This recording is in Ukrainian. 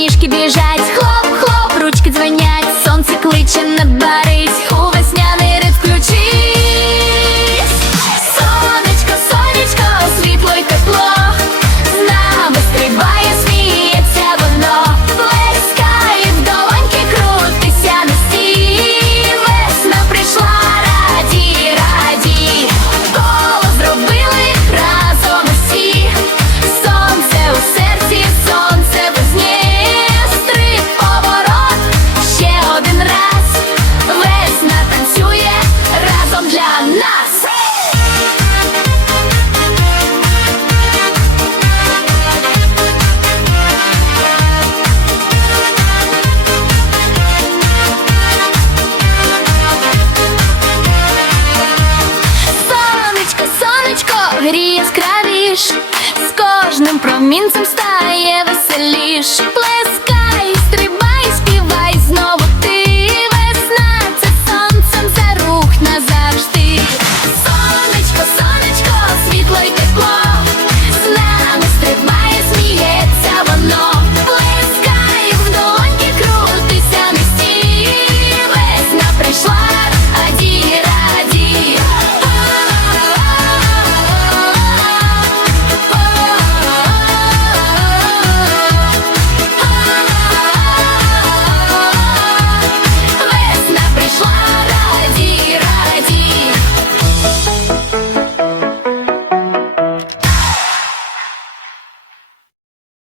ніжки бежать. гріє яскравіш, з кожним промінцем стає веселіш.